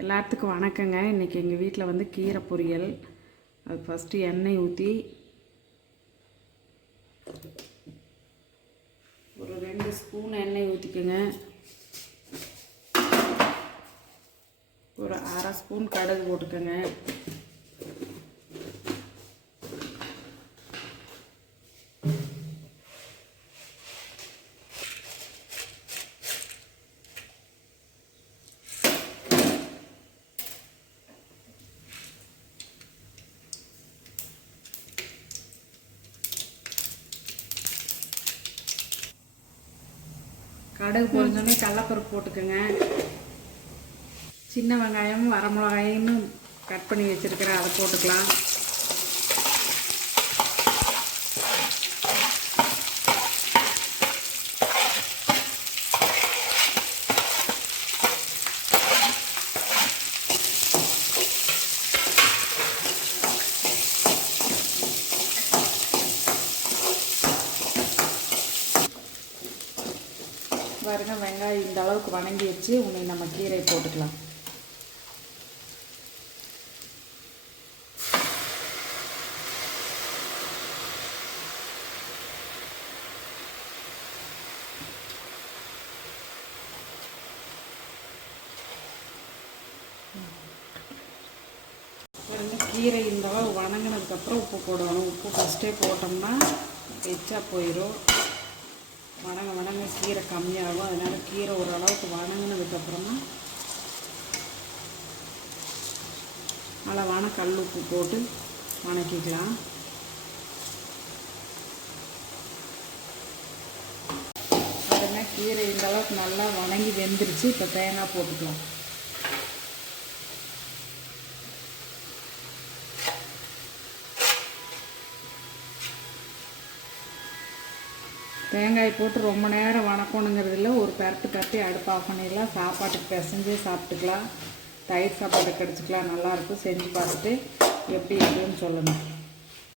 எல்லாத்துக்கும் வணக்கங்க. இன்றைக்கி எங்கள் வீட்டில் வந்து கீரை பொரியல். அது ஃபஸ்ட்டு எண்ணெய் ஊற்றி ஒரு 2 ஸ்பூன் எண்ணெய் ஊற்றிக்கோங்க. ஒரு 1/2 ஸ்பூன் கடுகு போட்டுக்கோங்க. கடுகு பொரிஞ்சோடனே கடலப்பருப்பு போட்டுக்கோங்க. சின்ன வெங்காயம் வரமிளகாயும் கட் பண்ணி வச்சுருக்கிறேன், அதை போட்டுக்கலாம். பாருங்க, வெங்காயம் இந்த அளவுக்கு வணங்கி வச்சு உன்னை நம்ம கீரை போட்டுக்கலாம். பாருங்க, கீரை இந்த அளவு வணங்கினதுக்கப்புறம் உப்பு போடணும். உப்பு ஃபஸ்ட்டே போட்டோம்னா எச்சா போயிடும். வணங்க கீரை கம்மியாகும். அதனால் கீரை ஓரளவுக்கு வணங்கினதுக்கப்புறமா அளவான கல் உப்பு போட்டு வணக்கிக்கலாம். உடனே கீரை இந்த அளவுக்கு நல்லா வணங்கி வெந்துருச்சு. இப்போ தேங்காய் போட்டுக்கலாம். தேங்காய் போட்டு ரொம்ப நேரம் வணக்கணுங்கிறதுல ஒரு பரட்டு பரட்டி அடுப்பு ஆஃப் பண்ணிடலாம். சாப்பாட்டுக்கு பிசைஞ்சே சாப்பிட்டுக்கலாம். தயிர் சாப்பாடு கிடச்சிக்கலாம். நல்லாயிருக்கும். செஞ்சு பார்த்துட்டு எப்படி இருக்குன்னு சொல்லணும்.